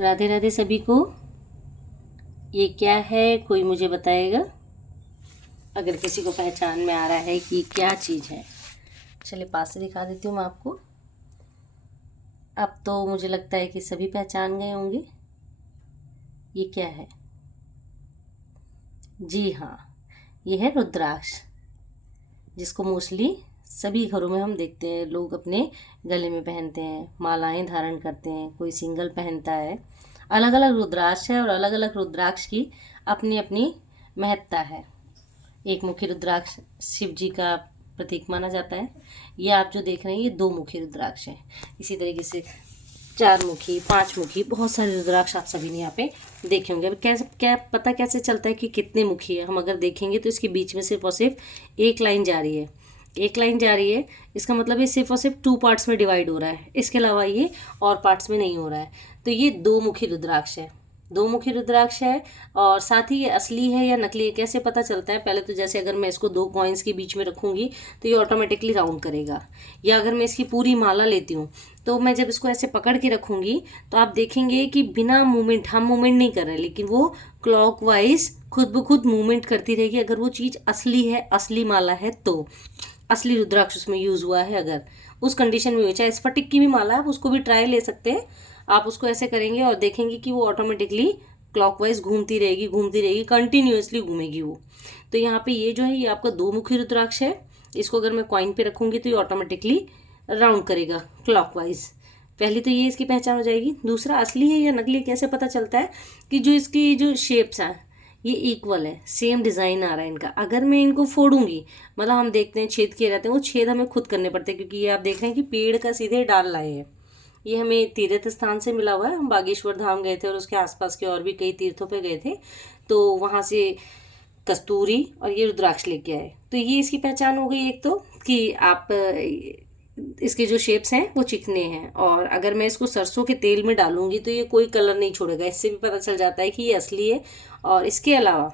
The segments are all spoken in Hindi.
राधे राधे सभी को। ये क्या है, कोई मुझे बताएगा अगर किसी को पहचान में आ रहा है कि क्या चीज़ है। चलिए पास से दिखा देती हूँ मैं आपको। अब तो मुझे लगता है कि सभी पहचान गए होंगे ये क्या है। जी हाँ, ये है रुद्राक्ष, जिसको मोस्टली सभी घरों में हम देखते हैं। लोग अपने गले में पहनते हैं, मालाएं धारण करते हैं, कोई सिंगल पहनता है। अलग अलग रुद्राक्ष है और अलग अलग रुद्राक्ष की अपनी अपनी महत्ता है। एक मुखी रुद्राक्ष शिव जी का प्रतीक माना जाता है। ये आप जो देख रहे हैं ये 2 मुखी रुद्राक्ष है। इसी तरीके से 4 मुखी, 5 मुखी, बहुत सारे रुद्राक्ष आप सभी ने यहाँ पे देखे होंगे। अब कैसे क्या पता कैसे चलता है कि कितने मुखी है। हम अगर देखेंगे तो इसके बीच में सिर्फ और सिर्फ एक लाइन जा रही है, एक लाइन जा रही है। इसका मतलब ये सिर्फ और सिर्फ 2 पार्ट्स में डिवाइड हो रहा है, इसके अलावा ये और पार्ट्स में नहीं हो रहा है। तो ये 2 मुखी रुद्राक्ष है, 2 मुखी रुद्राक्ष है। और साथ ही ये असली है या नकली है कैसे पता चलता है। पहले तो जैसे अगर मैं इसको 2 कॉइन्स के बीच में रखूँगी तो ये ऑटोमेटिकली राउंड करेगा। या अगर मैं इसकी पूरी माला लेती हूँ तो मैं जब इसको ऐसे पकड़ के रखूँगी तो आप देखेंगे कि बिना मूवमेंट, हम मूवमेंट नहीं कर रहे लेकिन वो क्लॉकवाइज खुद ब खुद मूवमेंट करती रहेगी। अगर वो चीज़ असली है, असली माला है, तो असली रुद्राक्ष उसमें यूज़ हुआ है, अगर उस कंडीशन में हुई, चाहे स्फटिक की भी माला है, आप उसको भी ट्राई ले सकते हैं। आप उसको ऐसे करेंगे और देखेंगे कि वो ऑटोमेटिकली क्लॉकवाइज घूमती रहेगी, कंटिन्यूअसली घूमेगी वो। तो यहाँ पे ये जो है ये आपका 2 मुखी रुद्राक्ष है। इसको अगर मैं कॉइन पे रखूँगी तो ये ऑटोमेटिकली राउंड करेगा क्लॉकवाइज। पहली तो ये इसकी पहचान हो जाएगी। दूसरा, असली है या नकली कैसे पता चलता है कि जो इसकी जो शेप्स हैं ये इक्वल है, सेम डिज़ाइन आ रहा है इनका। अगर मैं इनको फोड़ूंगी, मतलब हम देखते हैं छेद किए रहते हैं, वो छेद हमें खुद करने पड़ते हैं क्योंकि ये आप देख रहे हैं कि पेड़ का सीधे डाल लाए हैं। ये हमें तीर्थ स्थान से मिला हुआ है। हम बागेश्वर धाम गए थे और उसके आसपास के और भी कई तीर्थों पे गए थे, तो वहाँ से कस्तूरी और ये रुद्राक्ष लेके आए। तो ये इसकी पहचान हो गई एक तो कि आप इसके जो शेप्स हैं वो चिकने हैं। और अगर मैं इसको सरसों के तेल में डालूंगी तो ये कोई कलर नहीं छोड़ेगा, इससे भी पता चल जाता है कि ये असली है। और इसके अलावा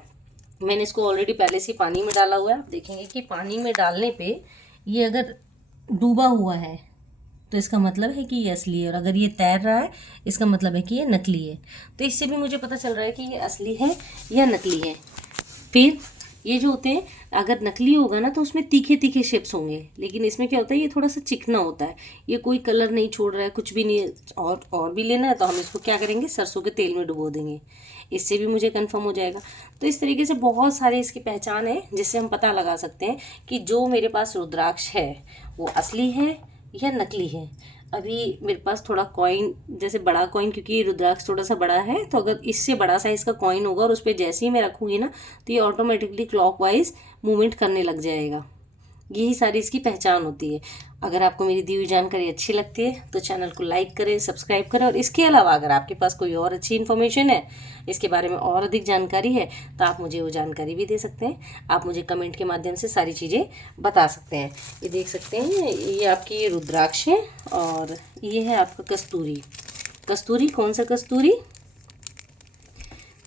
मैंने इसको ऑलरेडी पहले से पानी में डाला हुआ है। आप देखेंगे कि पानी में डालने पे ये अगर डूबा हुआ है तो इसका मतलब है कि ये असली है, और अगर ये तैर रहा है इसका मतलब है कि ये नकली है। तो इससे भी मुझे पता चल रहा है कि ये असली है या नकली है। फिर ये जो होते हैं, अगर नकली होगा ना तो उसमें तीखे तीखे शेप्स होंगे, लेकिन इसमें क्या होता है ये थोड़ा सा चिकना होता है। ये कोई कलर नहीं छोड़ रहा है, कुछ भी नहीं। और भी लेना है तो हम इसको क्या करेंगे, सरसों के तेल में डुबो देंगे, इससे भी मुझे कंफर्म हो जाएगा। तो इस तरीके से बहुत सारे इसकी पहचान है जिससे हम पता लगा सकते हैं कि जो मेरे पास रुद्राक्ष है वो असली है या नकली है। अभी मेरे पास थोड़ा कॉइन, जैसे बड़ा कॉइन, क्योंकि ये रुद्राक्ष थोड़ा सा बड़ा है, तो अगर इससे बड़ा साइज का कॉइन होगा और उस पर जैसे ही मैं रखूँगी ना तो ये ऑटोमेटिकली क्लॉकवाइज मूवमेंट करने लग जाएगा। यही सारी इसकी पहचान होती है। अगर आपको मेरी दी हुई जानकारी अच्छी लगती है तो चैनल को लाइक करें, सब्सक्राइब करें। और इसके अलावा अगर आपके पास कोई और अच्छी इन्फॉर्मेशन है, इसके बारे में और अधिक जानकारी है, तो आप मुझे वो जानकारी भी दे सकते हैं। आप मुझे कमेंट के माध्यम से सारी चीज़ें बता सकते हैं। ये देख सकते हैं, ये आपकी ये रुद्राक्ष है और ये है आपका कस्तूरी। कस्तूरी कौन सा कस्तूरी?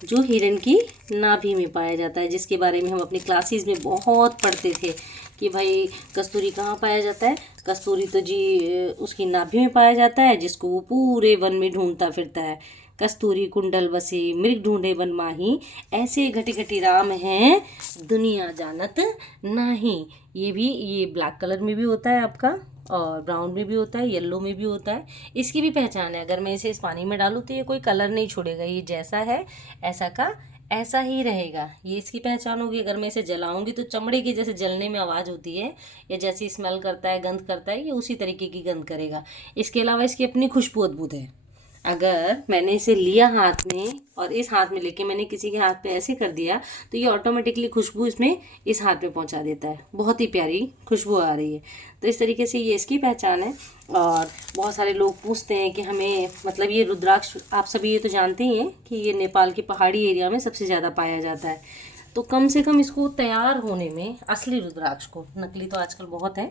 जो हिरण की नाभि में पाया जाता है, जिसके बारे में हम अपनी क्लासेस में बहुत पढ़ते थे कि भाई कस्तूरी कहाँ पाया जाता है। कस्तूरी तो जी उसकी नाभि में पाया जाता है, जिसको वो पूरे वन में ढूंढता फिरता है। कस्तूरी कुंडल बसे मृग ढूंढे वन माही, ऐसे घटी घटी राम हैं दुनिया जानत नाही। ये ब्लैक कलर में भी होता है आपका, और ब्राउन में भी होता है, येलो में भी होता है। इसकी भी पहचान है, अगर मैं इसे इस पानी में डालूँ तो ये कोई कलर नहीं छोड़ेगा, ये जैसा है ऐसा का ऐसा ही रहेगा। ये इसकी पहचान होगी। अगर मैं इसे जलाऊंगी तो चमड़े की जैसे जलने में आवाज़ होती है या जैसी स्मेल करता है, गंध करता है, ये उसी तरीके की गंध करेगा। इसके अलावा इसकी अपनी खुशबू अद्भुत है। अगर मैंने इसे लिया हाथ में और इस हाथ में लेके मैंने किसी के हाथ पे ऐसे कर दिया तो ये ऑटोमेटिकली खुशबू इसमें इस हाथ पे पहुंचा देता है। बहुत ही प्यारी खुशबू आ रही है। तो इस तरीके से ये इसकी पहचान है। और बहुत सारे लोग पूछते हैं कि हमें, मतलब ये रुद्राक्ष आप सभी ये तो जानते ही हैं कि ये नेपाल के पहाड़ी एरिया में सबसे ज़्यादा पाया जाता है। तो कम से कम इसको तैयार होने में, असली रुद्राक्ष को, नकली तो आजकल बहुत है,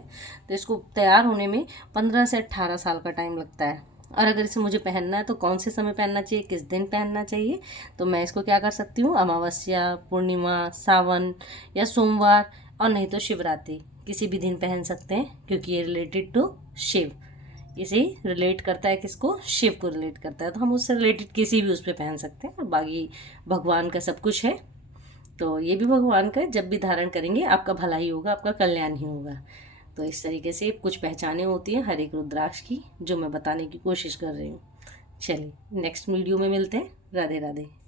तो इसको तैयार होने में 15 से 18 साल का टाइम लगता है। और अगर इसे मुझे पहनना है तो कौन से समय पहनना चाहिए, किस दिन पहनना चाहिए, तो मैं इसको क्या कर सकती हूँ, अमावस्या, पूर्णिमा, सावन या सोमवार, और नहीं तो शिवरात्रि, किसी भी दिन पहन सकते हैं क्योंकि ये रिलेटेड टू शिव। इसे रिलेट करता है किसको, शिव को रिलेट करता है, तो हम उससे रिलेटेड किसी भी उस पर पहन सकते हैं। और बाकी भगवान का सब कुछ है, तो ये भी भगवान का है, जब भी धारण करेंगे आपका भला ही होगा, आपका कल्याण ही होगा। तो इस तरीके से कुछ पहचानें होती हैं हर एक रुद्राक्ष की, जो मैं बताने की कोशिश कर रही हूँ। चलिए नेक्स्ट वीडियो में मिलते हैं। राधे राधे।